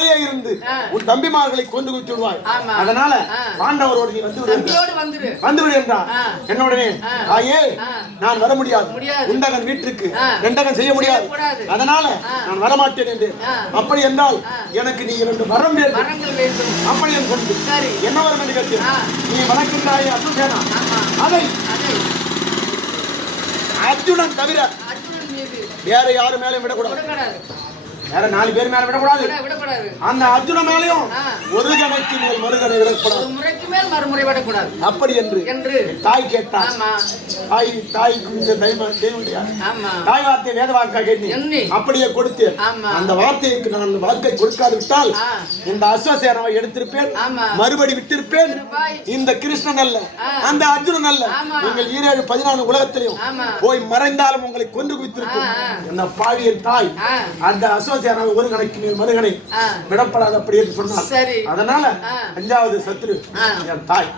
இருந்து. உன் தம்பிமார்களை கொண்டு குவித்து விடுவாய். அதனால. பாண்டவரோடு நீ வந்து விடு என்றார். என்னுடனே. ஆயே. நான் வர முடியாது. உண்டகன் வீட்டுக்கு ஆ. ரெண்டகன் செய்ய முடியாது. அதனால. நான் வரமாட்டேன் என்று. அப்படி என்றால். எனக்கு நீ இரண்டு வரம் வேண்டும் அப்படி என்று சரி என்ன வரம் என்று கேட்டேன். நீ வளர்க்கின்றாய் அசுசேனா அதை அர்ஜுனன் தவிர வேற யாரு மேலே விடக்கூடாது விடக்கூடாது வேற நாலு பேர் மேல விடக்கூடாது விட- விடக்கூடாது அந்த அர்ஜுன மேலையும். ஒரு கணைக்கு மேல் மறுகணை விடக்கூடாது முறைக்கு மேல் மறுமுறை விடக்கூடாது அப்படி என்று என்று தாய் கேட்டார் தாய் தாய்க்கு இந்த தெய்வ தெய்வம் ஆமா தாய் வார்த்தை வேத வாக்கா கேட்டேன். அப்படியே கொடுத்தேன் ஆமா. அந்த வார்த்தைக்கு நான் அந்த வாக்கை கொடுக்காது விட்டால். இந்த அஸ்வசேனாவை எடுத்திருப்பேன். மறுபடி விட்டிருப்பேன். இந்த கிருஷ்ணன் அல்ல. அந்த அர்ஜுனன் அல்ல. நீங்கள் ஈரேழு பதினாலு உலகத்திலையும். போய் மறைந்தாலும் உங்களை கொன்று குவித்திருக்கும் என்ன பாவியன் தாய். அந்த அஸ்வசேனாவை ஒரு கணக்கு மேல் மறுகணை. விடப்படாது அப்படி என்று சொன்னார். அதனால. அஞ்சாவது சத்ரு. என் தாய்.